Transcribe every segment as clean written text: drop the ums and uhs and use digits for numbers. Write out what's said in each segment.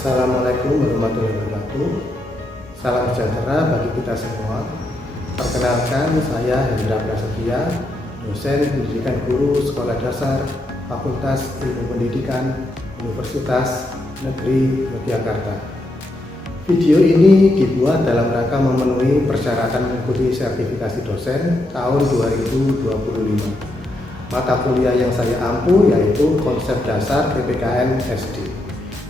Assalamualaikum warahmatullahi wabarakatuh. Salam sejahtera bagi kita semua. Perkenalkan, saya Hendra Prasetya, dosen pendidikan guru Sekolah Dasar Fakultas Ilmu Pendidikan Universitas Negeri Yogyakarta. Video ini dibuat dalam rangka memenuhi persyaratan mengikuti sertifikasi dosen tahun 2025. Mata kuliah yang saya ampu yaitu Konsep Dasar PPKN SD,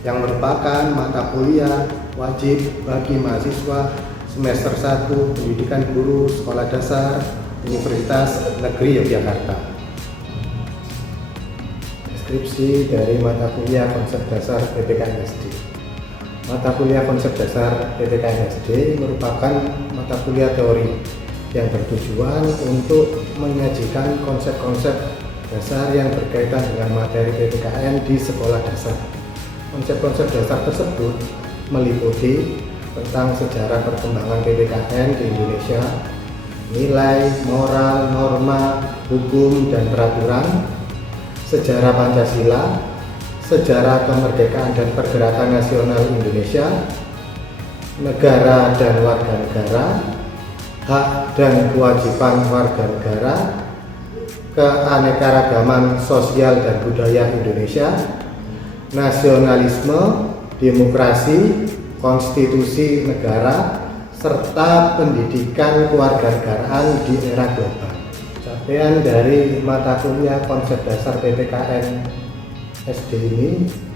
yang merupakan mata kuliah wajib bagi mahasiswa semester 1 Pendidikan Guru Sekolah Dasar Universitas Negeri Yogyakarta. Deskripsi dari mata kuliah Konsep Dasar PPKN SD. Mata kuliah Konsep Dasar PPKN SD merupakan mata kuliah teori yang bertujuan untuk menyajikan konsep-konsep dasar yang berkaitan dengan materi PPKN di sekolah dasar. Konsep-konsep dasar tersebut meliputi tentang sejarah perkembangan PPKN di Indonesia, nilai, moral, norma, hukum, dan peraturan, sejarah Pancasila, sejarah kemerdekaan dan pergerakan nasional Indonesia, negara dan warga negara, hak dan kewajiban warga negara, keanekaragaman sosial dan budaya Indonesia, nasionalisme, demokrasi, konstitusi negara, serta pendidikan kewarganegaraan di era global. Capaian dari mata kuliah Konsep Dasar PPKN SD ini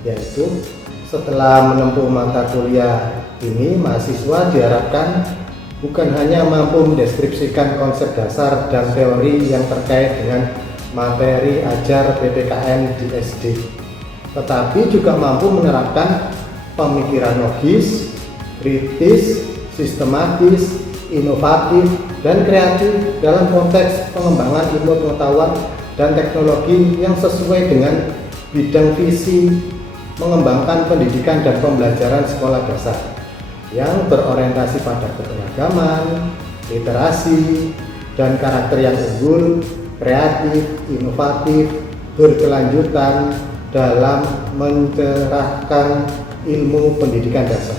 yaitu setelah menempuh mata kuliah ini, mahasiswa diharapkan bukan hanya mampu mendeskripsikan konsep dasar dan teori yang terkait dengan materi ajar PPKN di SD, tetapi juga mampu menerapkan pemikiran logis, kritis, sistematis, inovatif, dan kreatif dalam konteks pengembangan ilmu pengetahuan dan teknologi yang sesuai dengan bidang visi mengembangkan pendidikan dan pembelajaran sekolah dasar yang berorientasi pada keberagaman, literasi, dan karakter yang unggul, kreatif, inovatif, berkelanjutan dalam mencerahkan ilmu pendidikan dasar.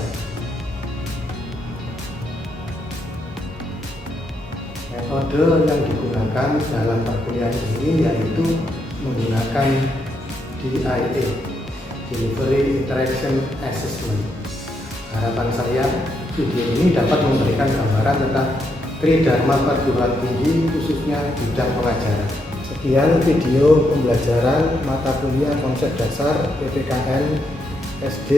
Metode yang digunakan dalam perkuliahan ini yaitu menggunakan DIA, Delivery Interaction Assessment. Harapan saya, video ini dapat memberikan gambaran tentang tridharma perguruan tinggi khususnya bidang pengajaran. Sekian video pembelajaran mata kuliah Konsep Dasar PPKN SD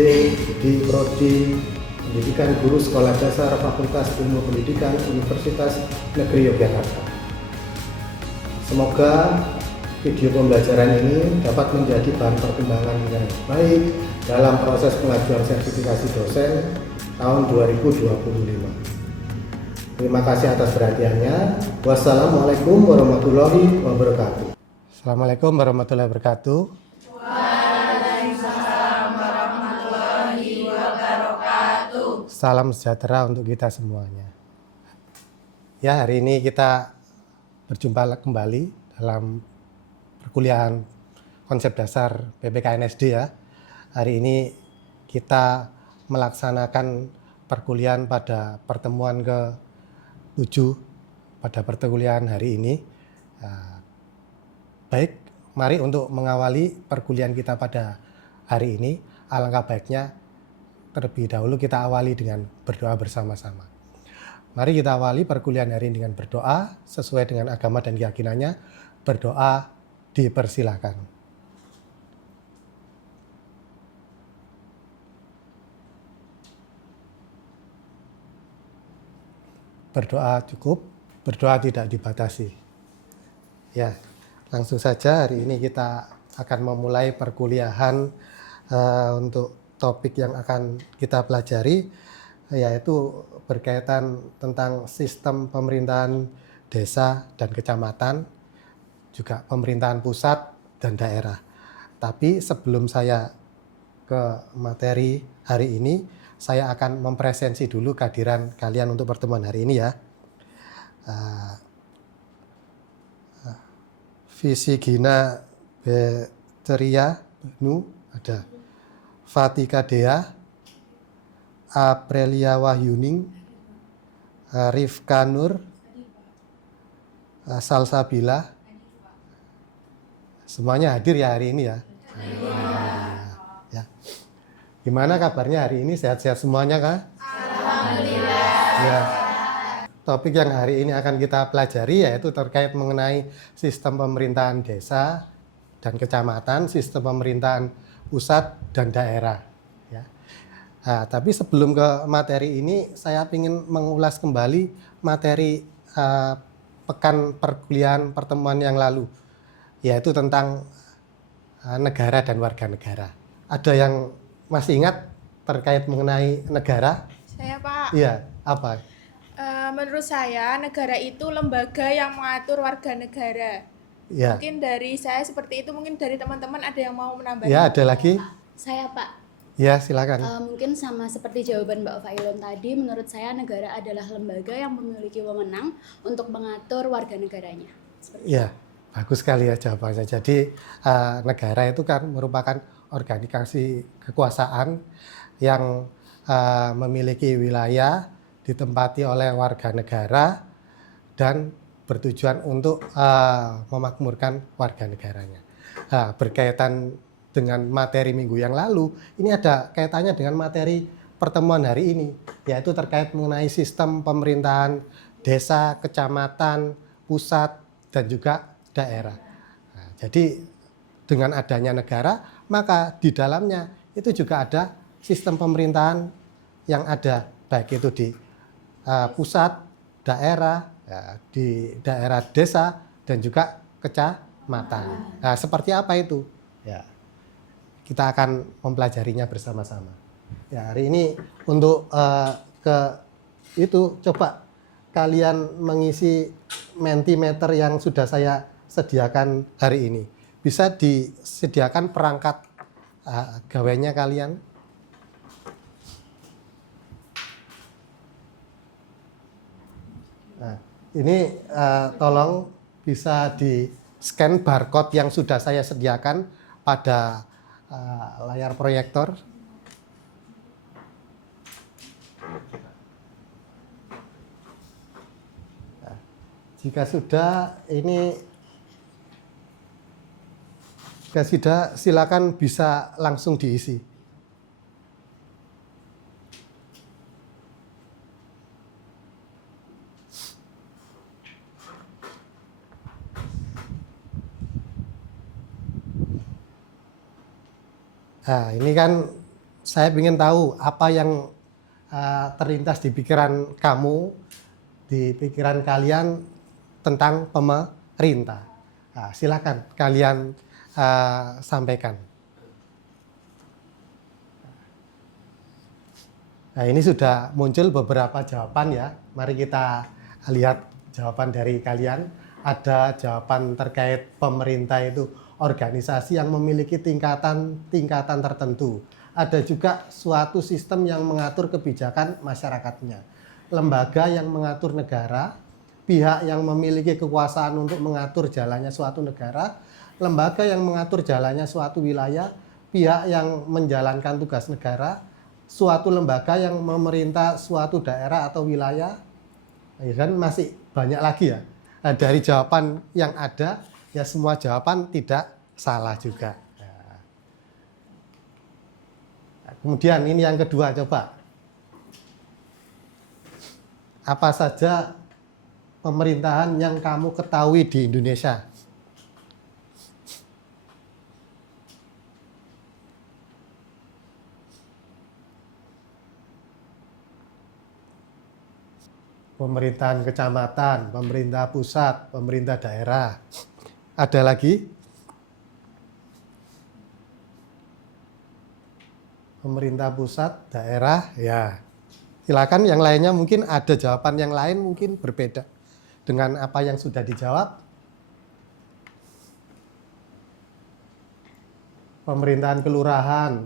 di Prodi Pendidikan Guru Sekolah Dasar Fakultas Ilmu Pendidikan Universitas Negeri Yogyakarta. Semoga video pembelajaran ini dapat menjadi bahan pertimbangan yang baik dalam proses pengajuan sertifikasi dosen tahun 2025. Terima kasih atas perhatiannya. Wassalamualaikum warahmatullahi wabarakatuh. Assalamualaikum warahmatullahi wabarakatuh. Waalaikumsalam warahmatullahi wabarakatuh. Salam sejahtera untuk kita semuanya. Ya, hari ini kita berjumpa kembali dalam perkuliahan Konsep Dasar PPKN SD ya. Hari ini kita melaksanakan perkuliahan pada pertemuan ke-7 pada perkuliahan hari ini. Baik, mari untuk mengawali perkuliahan kita pada hari ini, alangkah baiknya terlebih dahulu kita awali dengan berdoa bersama-sama. Mari kita awali perkuliahan hari ini dengan berdoa sesuai dengan agama dan keyakinannya. Berdoa dipersilakan. Berdoa cukup, berdoa tidak dibatasi. Ya, langsung saja hari ini kita akan memulai perkuliahan untuk topik yang akan kita pelajari, yaitu berkaitan tentang sistem pemerintahan desa dan kecamatan, juga pemerintahan pusat dan daerah. Tapi sebelum saya ke materi hari ini, saya akan mempresensi dulu kehadiran kalian untuk pertemuan hari ini ya. Visigina Beteria Nu, ada Fatika Dea, Aprilia Wahyuning, Rifka Nur, Salsabila. Semuanya hadir ya hari ini ya. Ya. Gimana kabarnya hari ini? Sehat-sehat semuanya kah? Alhamdulillah. Ya. Topik yang hari ini akan kita pelajari yaitu terkait mengenai sistem pemerintahan desa dan kecamatan, sistem pemerintahan pusat dan daerah. Ya. Nah, tapi sebelum ke materi ini, saya ingin mengulas kembali materi pekan perkuliahan pertemuan yang lalu, yaitu tentang negara dan warga negara. Ada yang masih ingat terkait mengenai negara? Saya, Pak. Iya, apa? Menurut saya, negara itu lembaga yang mengatur warga negara. Ya. Mungkin dari saya seperti itu, mungkin dari teman-teman ada yang mau menambahkan? Ya, ada lagi? Saya, Pak. Ya, silakan. Mungkin sama seperti jawaban Mbak Failun tadi, menurut saya negara adalah lembaga yang memiliki wewenang untuk mengatur warga negaranya. Ya, bagus sekali ya jawabannya. Jadi negara itu kan merupakan organisasi kekuasaan yang memiliki wilayah, ditempati oleh warga negara dan bertujuan untuk memakmurkan warga negaranya. Berkaitan dengan materi minggu yang lalu, ini ada kaitannya dengan materi pertemuan hari ini, yaitu terkait mengenai sistem pemerintahan desa, kecamatan, pusat, dan juga daerah. Jadi dengan adanya negara, maka di dalamnya itu juga ada sistem pemerintahan yang ada, baik itu di pusat, daerah, ya, di daerah desa, dan juga kecamatan. Nah, seperti apa itu? Ya, kita akan mempelajarinya bersama-sama. Ya, hari ini untuk itu coba kalian mengisi Mentimeter yang sudah saya sediakan hari ini. Bisa disediakan perangkat gawainya kalian. Nah, ini tolong bisa di-scan barcode yang sudah saya sediakan pada layar proyektor. Nah, jika sudah, silakan bisa langsung diisi. Nah, ini kan saya ingin tahu apa yang terlintas di pikiran kamu, di pikiran kalian tentang pemerintah. Nah, silakan kalian sampaikan. Nah, ini sudah muncul beberapa jawaban ya. Mari kita lihat jawaban dari kalian. Ada jawaban terkait pemerintah itu organisasi yang memiliki tingkatan tertentu. Ada juga suatu sistem yang mengatur kebijakan masyarakatnya. Lembaga yang mengatur negara, pihak yang memiliki kekuasaan untuk mengatur jalannya suatu negara, lembaga yang mengatur jalannya suatu wilayah, pihak yang menjalankan tugas negara, suatu lembaga yang memerintah suatu daerah atau wilayah, dan masih banyak lagi ya. Nah, dari jawaban yang ada, ya semua jawaban tidak salah juga. Nah, kemudian ini yang kedua, coba. Apa saja pemerintahan yang kamu ketahui di Indonesia? Pemerintahan kecamatan, pemerintah pusat, pemerintah daerah. Ada lagi? Pemerintah pusat, daerah, ya. Silakan yang lainnya, mungkin ada jawaban yang lain mungkin berbeda dengan apa yang sudah dijawab. Pemerintahan kelurahan,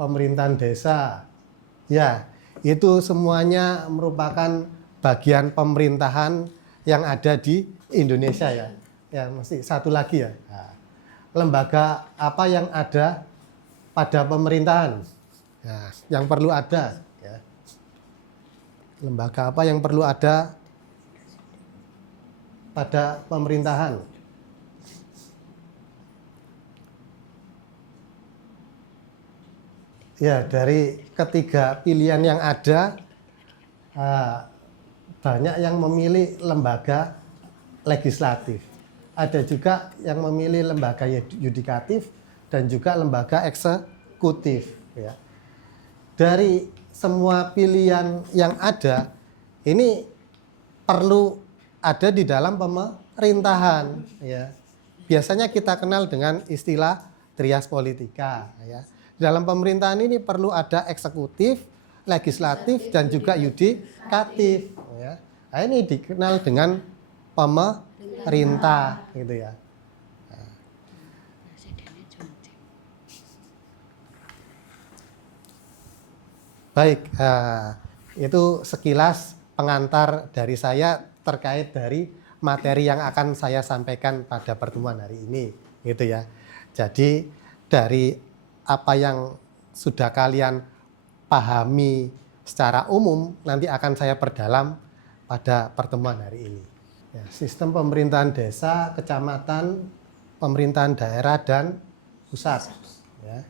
pemerintahan desa. Ya, itu semuanya merupakan bagian pemerintahan yang ada di Indonesia ya. Ya, masih satu lagi ya. Nah, lembaga apa yang ada pada pemerintahan? Nah, yang perlu ada ya. Lembaga apa yang perlu ada pada pemerintahan? Ya, dari ketiga pilihan yang ada, banyak yang memilih lembaga legislatif. Ada juga yang memilih lembaga yudikatif dan juga lembaga eksekutif. Ya. Dari semua pilihan yang ada, ini perlu ada di dalam pemerintahan. Ya. Biasanya kita kenal dengan istilah trias politika. Ya. Dalam pemerintahan ini perlu ada eksekutif, legislatif, dan juga yudikatif. Ya. Nah, ini dikenal dengan pemerintah, gitu ya. Baik, itu sekilas pengantar dari saya terkait dari materi yang akan saya sampaikan pada pertemuan hari ini, gitu ya. Jadi dari apa yang sudah kalian pahami secara umum nanti akan saya perdalam pada pertemuan hari ini. Ya, sistem pemerintahan desa, kecamatan, pemerintahan daerah dan pusat. Ya.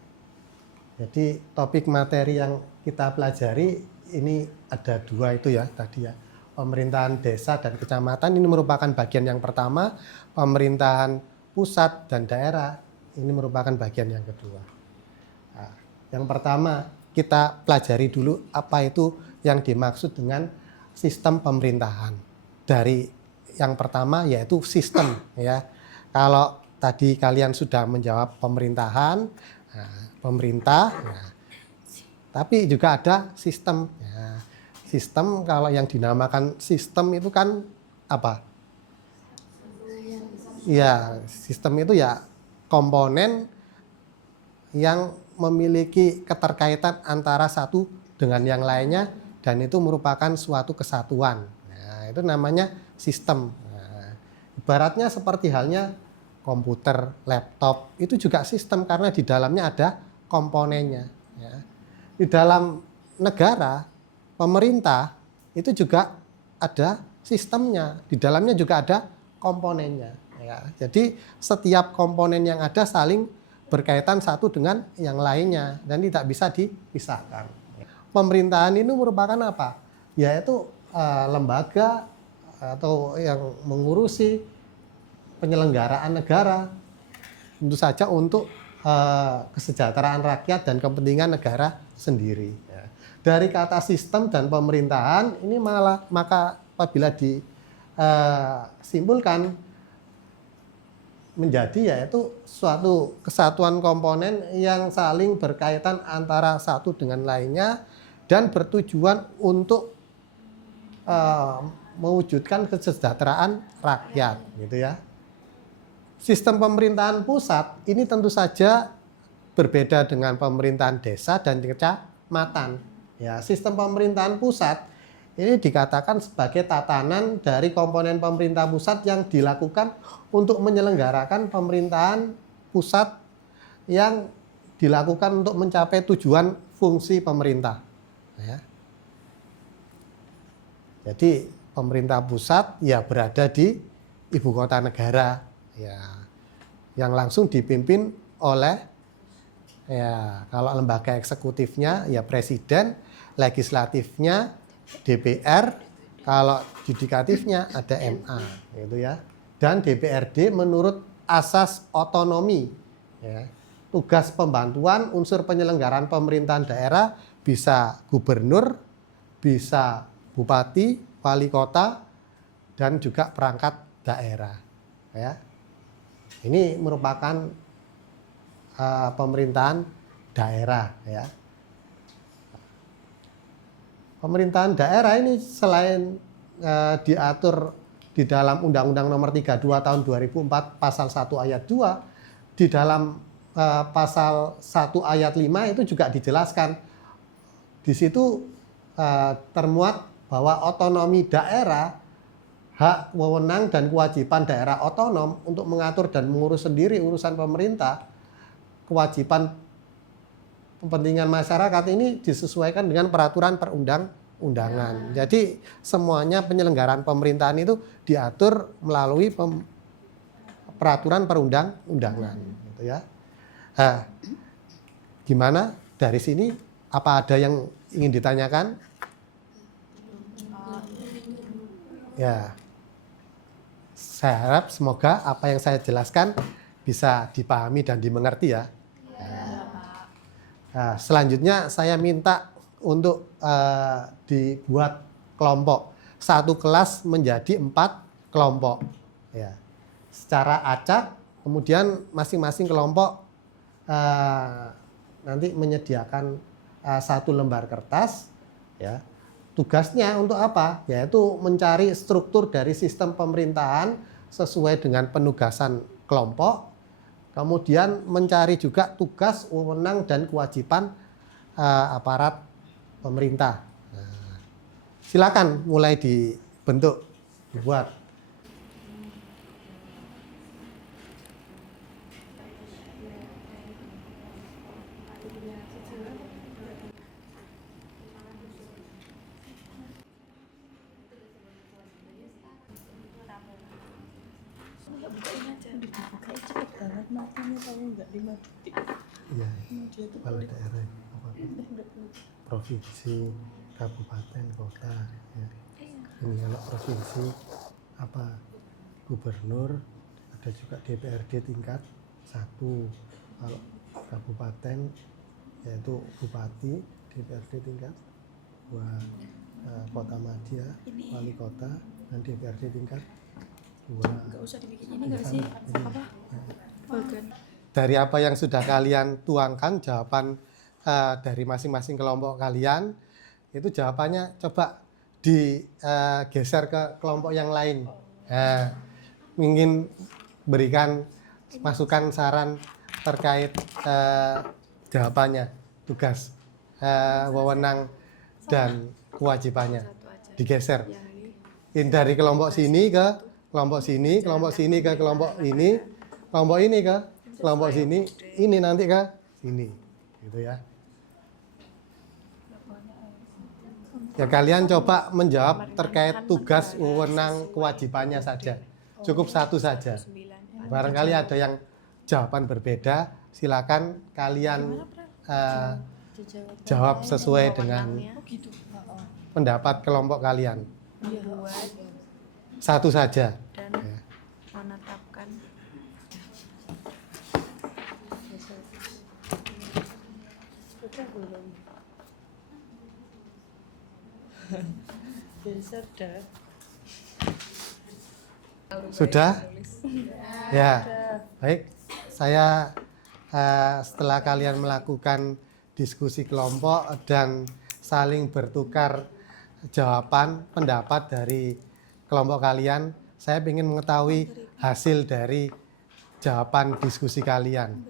Jadi topik materi yang kita pelajari ini ada dua itu ya tadi ya. Pemerintahan desa dan kecamatan ini merupakan bagian yang pertama, pemerintahan pusat dan daerah ini merupakan bagian yang kedua. Nah, yang pertama kita pelajari dulu apa itu yang dimaksud dengan sistem pemerintahan. Dari yang pertama yaitu sistem ya. Kalau tadi kalian sudah menjawab pemerintahan, pemerintah, tapi juga ada sistem. Ya, sistem kalau yang dinamakan sistem itu kan apa? Ya, sistem itu ya komponen yang memiliki keterkaitan antara satu dengan yang lainnya dan itu merupakan suatu kesatuan. Nah, itu namanya sistem. Nah, ibaratnya seperti halnya komputer, laptop, itu juga sistem karena di dalamnya ada komponennya. Ya. Di dalam negara, pemerintah itu juga ada sistemnya, di dalamnya juga ada komponennya. Ya. Jadi setiap komponen yang ada saling berkaitan satu dengan yang lainnya dan tidak bisa dipisahkan. Pemerintahan ini merupakan apa? Yaitu lembaga atau yang mengurusi penyelenggaraan negara, tentu saja untuk kesejahteraan rakyat dan kepentingan negara sendiri. Ya. Dari kata sistem dan pemerintahan ini maka apabila disimpulkan menjadi yaitu suatu kesatuan komponen yang saling berkaitan antara satu dengan lainnya dan bertujuan untuk mewujudkan kesejahteraan rakyat, gitu ya. Sistem pemerintahan pusat ini tentu saja berbeda dengan pemerintahan desa dan kecamatan. Ya, sistem pemerintahan pusat ini dikatakan sebagai tatanan dari komponen pemerintah pusat yang dilakukan untuk menyelenggarakan pemerintahan pusat yang dilakukan untuk mencapai tujuan fungsi pemerintah. Ya. Jadi pemerintah pusat ya berada di ibu kota negara, ya, yang langsung dipimpin oleh ya kalau lembaga eksekutifnya ya presiden, legislatifnya DPR, kalau yudikatifnya ada MA, gitu ya. Dan DPRD menurut asas otonomi. Ya. Tugas pembantuan unsur penyelenggaraan pemerintahan daerah bisa gubernur, bisa bupati, wali kota, dan juga perangkat daerah. Ya. Ini merupakan pemerintahan daerah. Ya. Pemerintahan daerah ini selain diatur di dalam Undang-Undang Nomor 32 Tahun 2004 Pasal 1 Ayat 2, di dalam Pasal 1 Ayat 5 itu juga dijelaskan. Di situ termuat bahwa otonomi daerah, hak, wewenang, dan kewajiban daerah otonom untuk mengatur dan mengurus sendiri urusan pemerintah, kewajiban kepentingan masyarakat ini disesuaikan dengan peraturan perundang-undangan. undangan. Jadi semuanya penyelenggaraan pemerintahan itu diatur melalui peraturan perundang-undangan, gitu ya. Nah, gimana dari sini? Apa ada yang ingin ditanyakan? Ya, saya harap semoga apa yang saya jelaskan bisa dipahami dan dimengerti ya. Nah, selanjutnya saya minta untuk dibuat kelompok. Satu kelas menjadi 4 kelompok. Ya. Secara acak, kemudian masing-masing kelompok nanti menyediakan 1 lembar kertas. Ya. Tugasnya untuk apa? Yaitu mencari struktur dari sistem pemerintahan sesuai dengan penugasan kelompok. Kemudian mencari juga tugas, wewenang, dan kewajiban aparat pemerintah. Nah, silakan mulai dibentuk, dibuat. Iya, kepala daerah, provinsi, kabupaten, kota. Ya. Ini kalau provinsi apa gubernur, ada juga DPRD tingkat 1. Kalau kabupaten yaitu bupati, DPRD tingkat 2. Kota Madya, wali kota, dan DPRD tingkat 2. Nggak usah dibikin ini nggak sih? Apa? Bagan. Dari apa yang sudah kalian tuangkan, jawaban dari masing-masing kelompok kalian, itu jawabannya coba digeser ke kelompok yang lain. Ingin berikan masukan saran terkait jawabannya, tugas, wewenang, dan kewajibannya. Digeser. Dari kelompok sini ke kelompok sini, kelompok sini ke kelompok ini, kelompok ini ke kelompok sini, ini nanti ke sini, gitu ya. Ya kalian coba menjawab terkait tugas, wewenang, kewajibannya saja. Cukup 1 saja. Barangkali ada yang jawaban berbeda, silakan kalian jawab sesuai dengan pendapat kelompok kalian. 1 saja. Dan menetapkan Sudah? Ya, baik. Saya setelah kalian melakukan diskusi kelompok dan saling bertukar jawaban pendapat dari kelompok kalian, saya ingin mengetahui hasil dari jawaban diskusi kalian.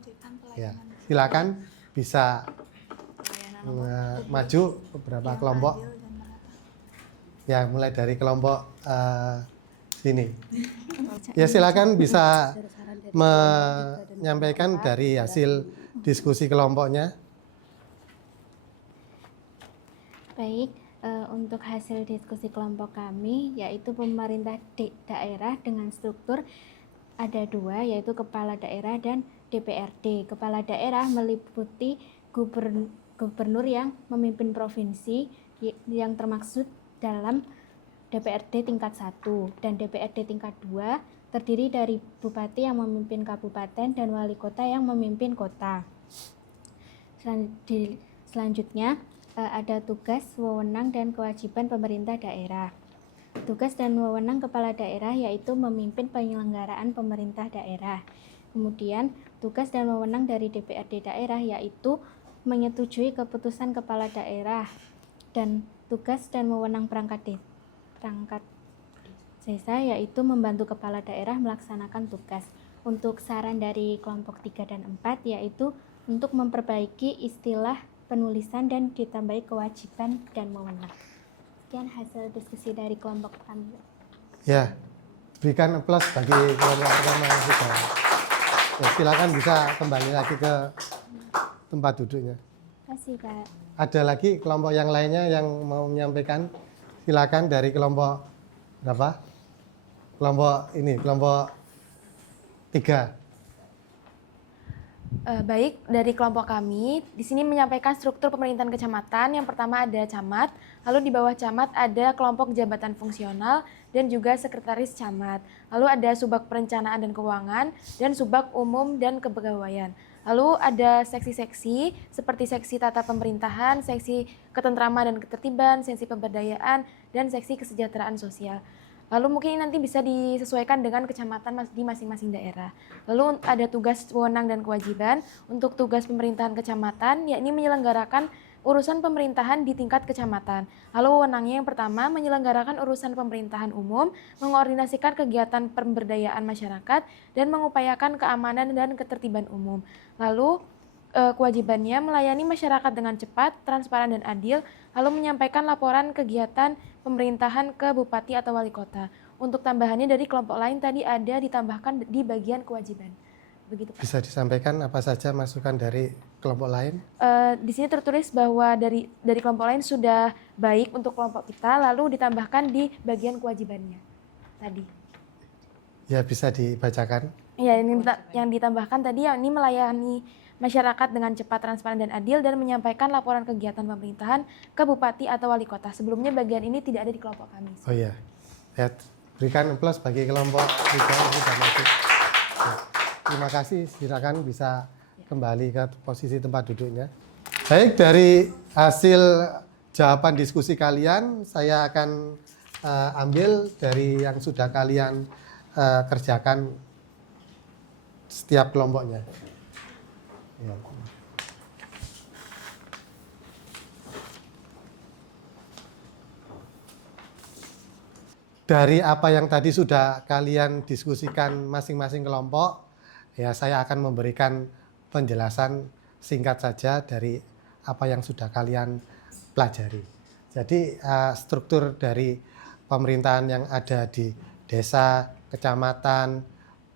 Ya, silakan bisa maju beberapa kelompok. Ya, mulai dari kelompok sini. Ya, silakan bisa menyampaikan dari hasil diskusi kelompoknya. Baik, untuk hasil diskusi kelompok kami yaitu pemerintah daerah dengan struktur ada 2, yaitu kepala daerah dan DPRD. Kepala daerah meliputi gubernur yang memimpin provinsi yang termaksud dalam DPRD tingkat 1, dan DPRD tingkat 2 terdiri dari bupati yang memimpin kabupaten dan wali kota yang memimpin kota. Selanjutnya ada tugas, wewenang, dan kewajiban pemerintah daerah. Tugas dan wewenang kepala daerah yaitu memimpin penyelenggaraan pemerintah daerah. Kemudian tugas dan wewenang dari DPRD daerah yaitu menyetujui keputusan kepala daerah, dan tugas dan wewenang perangkat desa yaitu membantu kepala daerah melaksanakan tugas. Untuk saran dari kelompok 3 dan 4 yaitu untuk memperbaiki istilah penulisan dan ditambahi kewajiban dan wewenang. Sekian hasil diskusi dari kelompok kami. Ya, berikan aplaus bagi kelompok pertama yang sudah. Ya, silakan bisa kembali lagi ke tempat duduknya. Kasih Pak. Ada lagi kelompok yang lainnya yang mau menyampaikan? Silakan dari kelompok berapa? Kelompok 3. Baik, dari kelompok kami di sini menyampaikan struktur pemerintahan kecamatan. Yang pertama ada camat, lalu di bawah camat ada kelompok jabatan fungsional dan juga sekretaris camat. Lalu ada subak perencanaan dan keuangan dan subak umum dan kepegawaian. Lalu ada seksi-seksi seperti seksi tata pemerintahan, seksi ketentraman dan ketertiban, seksi pemberdayaan, dan seksi kesejahteraan sosial. Lalu mungkin nanti bisa disesuaikan dengan kecamatan di masing-masing daerah. Lalu ada tugas, wewenang, dan kewajiban. Untuk tugas pemerintahan kecamatan, yakni menyelenggarakan urusan pemerintahan di tingkat kecamatan. Lalu wewenangnya yang pertama, menyelenggarakan urusan pemerintahan umum, mengkoordinasikan kegiatan pemberdayaan masyarakat, dan mengupayakan keamanan dan ketertiban umum. Lalu kewajibannya melayani masyarakat dengan cepat, transparan, dan adil, lalu menyampaikan laporan kegiatan pemerintahan ke bupati atau wali kota. Untuk tambahannya dari kelompok lain tadi ada ditambahkan di bagian kewajiban. Begitu, Pak. Bisa disampaikan apa saja masukan dari kelompok lain? Di sini tertulis bahwa dari kelompok lain sudah baik untuk kelompok kita, lalu ditambahkan di bagian kewajibannya tadi. Ya, bisa dibacakan. Ya, ini yang ditambahkan tadi yang ini melayani masyarakat dengan cepat, transparan, dan adil, dan menyampaikan laporan kegiatan pemerintahan ke bupati atau wali kota. Sebelumnya bagian ini tidak ada di kelompok kami. Oh iya, ya, berikan plus bagi kelompok 3 ini sudah masuk. Ya, terima kasih, silakan bisa kembali ke posisi tempat duduknya. Baik, dari hasil jawaban diskusi kalian, saya akan ambil dari yang sudah kalian kerjakan setiap kelompoknya. Ya. Dari apa yang tadi sudah kalian diskusikan masing-masing kelompok, ya saya akan memberikan penjelasan singkat saja dari apa yang sudah kalian pelajari. Jadi struktur dari pemerintahan yang ada di desa, kecamatan,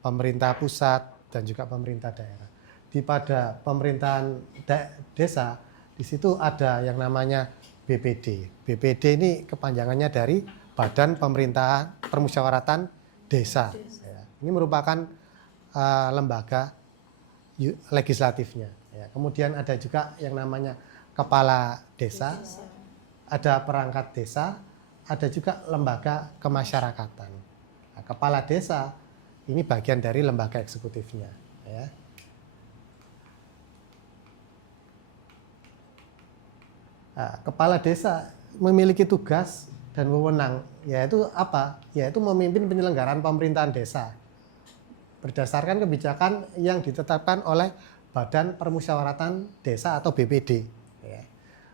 pemerintah pusat, dan juga pemerintah daerah. Pada pemerintahan desa, di situ ada yang namanya BPD. BPD ini kepanjangannya dari Badan Pemerintahan Permusyawaratan Desa. Ini merupakan lembaga legislatifnya. Kemudian ada juga yang namanya Kepala Desa, ada perangkat desa, ada juga lembaga kemasyarakatan. Nah, Kepala Desa ini bagian dari lembaga eksekutifnya. Ya. Nah, Kepala Desa memiliki tugas dan wewenang, yaitu apa? Yaitu memimpin penyelenggaraan pemerintahan desa berdasarkan kebijakan yang ditetapkan oleh Badan Permusyawaratan Desa atau BPD.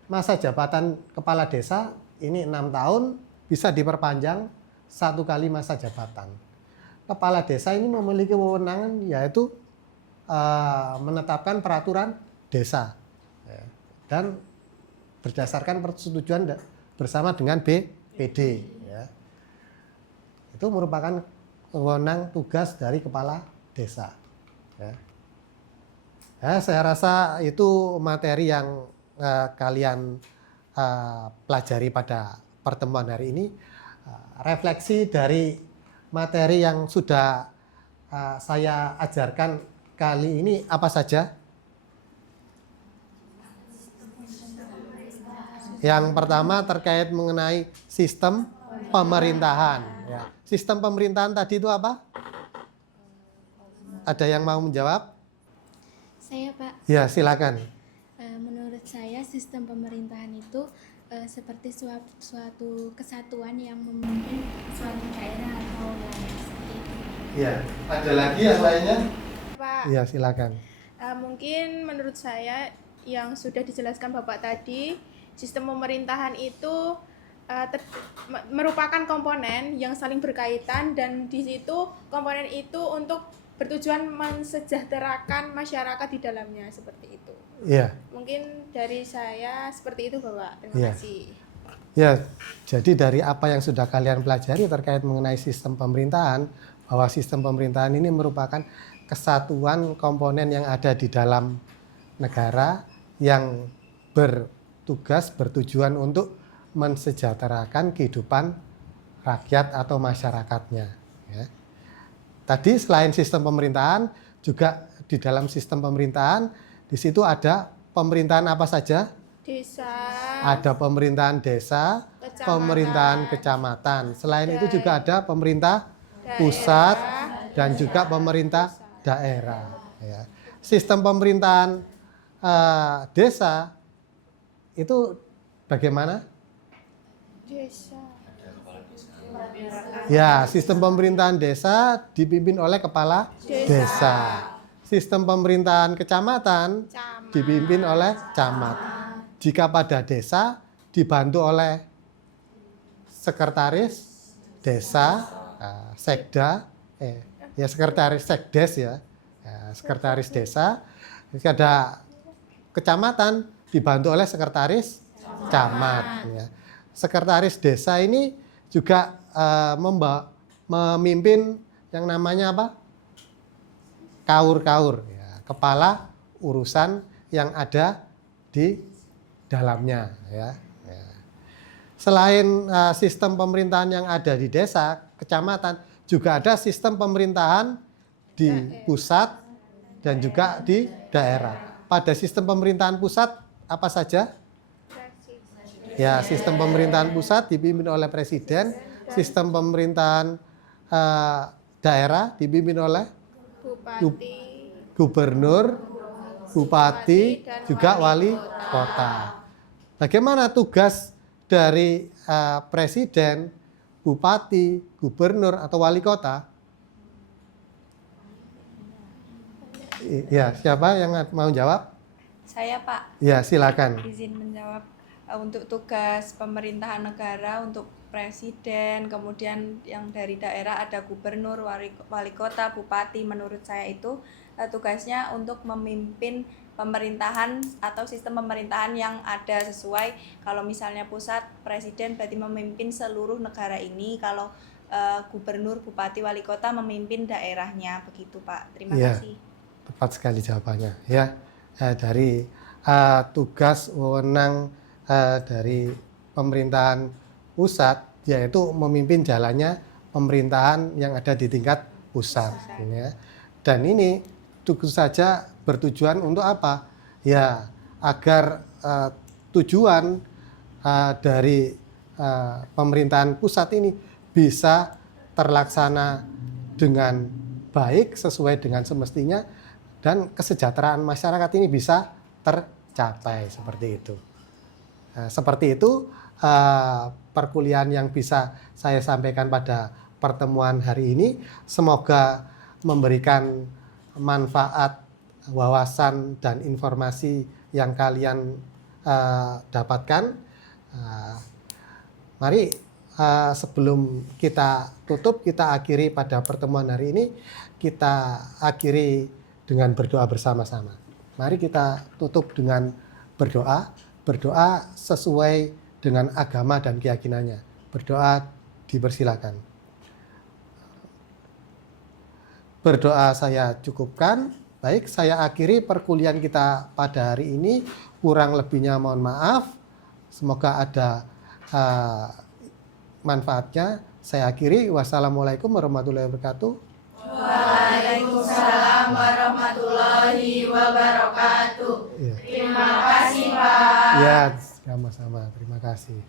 Masa jabatan Kepala Desa ini 6 tahun, bisa diperpanjang 1 kali masa jabatan. Kepala Desa ini memiliki wewenang yaitu menetapkan peraturan desa dan berdasarkan persetujuan bersama dengan BPD. Ya. Itu merupakan wewenang tugas dari Kepala Desa. Ya. Ya, saya rasa itu materi yang kalian pelajari pada pertemuan hari ini. Refleksi dari materi yang sudah saya ajarkan kali ini apa saja? Yang pertama terkait mengenai sistem pemerintahan. Ya. Sistem pemerintahan tadi itu apa? Ada yang mau menjawab? Saya Pak. Ya, silakan. Menurut saya sistem pemerintahan itu seperti suatu kesatuan yang memimpin suatu daerah atau wilayah seperti itu. Ya, ada lagi yang lainnya? Pak, Ya, silakan. mungkin menurut saya yang sudah dijelaskan Bapak tadi, sistem pemerintahan itu merupakan komponen yang saling berkaitan, dan di situ komponen itu untuk bertujuan mensejahterakan masyarakat di dalamnya, seperti itu. Iya. Mungkin dari saya seperti itu, Bapak. Terima Iya. kasih. Ya, jadi dari apa yang sudah kalian pelajari terkait mengenai sistem pemerintahan, bahwa sistem pemerintahan ini merupakan kesatuan komponen yang ada di dalam negara yang bertujuan untuk mensejahterakan kehidupan rakyat atau masyarakatnya. Ya. Tadi selain sistem pemerintahan, juga di dalam sistem pemerintahan, di situ ada pemerintahan apa saja? Desa, Ada pemerintahan desa, Kecamatan, pemerintahan kecamatan. Selain itu juga ada pemerintah daerah, pusat dan juga pemerintah daerah. Ya. Sistem pemerintahan desa itu bagaimana? desa, Ya, sistem pemerintahan desa dipimpin oleh kepala desa. Sistem pemerintahan kecamatan camat, dipimpin oleh camat. Jika pada desa dibantu oleh sekretaris desa, sekda, sekretaris sekdes ya, sekretaris desa. Jika ada kecamatan dibantu oleh sekretaris camat. Ya. Sekretaris desa ini juga memimpin yang namanya apa? Kaur-kaur, ya, kepala urusan yang ada di dalamnya. Ya. Ya. Selain sistem pemerintahan yang ada di desa, kecamatan, juga ada sistem pemerintahan di pusat dan juga di daerah. Pada sistem pemerintahan pusat apa saja? Ya, sistem pemerintahan pusat dipimpin oleh presiden, sistem pemerintahan daerah dipimpin oleh bupati, gubernur, bupati, juga wali kota. Bagaimana tugas dari presiden, bupati, gubernur, atau wali kota? Ya, siapa yang mau jawab? Saya Pak, Ya, silakan. izin menjawab. Untuk tugas pemerintahan negara, untuk presiden, kemudian yang dari daerah ada gubernur, wali kota, bupati. Menurut saya itu tugasnya untuk memimpin pemerintahan atau sistem pemerintahan yang ada sesuai. Kalau misalnya pusat, presiden berarti memimpin seluruh negara ini. Kalau gubernur, bupati, wali kota memimpin daerahnya. Begitu Pak, terima kasih. Tepat sekali jawabannya. Ya, dari tugas wewenang dari pemerintahan pusat, yaitu memimpin jalannya pemerintahan yang ada di tingkat pusat. Ya. Dan ini tentu saja bertujuan untuk apa? Ya, agar tujuan dari pemerintahan pusat ini bisa terlaksana dengan baik, sesuai dengan semestinya, dan kesejahteraan masyarakat ini bisa tercapai seperti itu. Seperti itu perkuliahan yang bisa saya sampaikan pada pertemuan hari ini. Semoga memberikan manfaat, wawasan, dan informasi yang kalian dapatkan. Mari sebelum kita tutup, kita akhiri pada pertemuan hari ini, kita akhiri dengan berdoa bersama-sama. Mari kita tutup dengan berdoa. Berdoa sesuai dengan agama dan keyakinannya. Berdoa dipersilakan. Berdoa saya cukupkan. Baik, saya akhiri perkuliahan kita pada hari ini. Kurang lebihnya mohon maaf. Semoga ada manfaatnya. Saya akhiri. Wassalamualaikum warahmatullahi wabarakatuh. Waalaikumsalam warahmatullahi wabarakatuh. Ya. Terima kasih Pak. Ya, sama-sama. Terima kasih.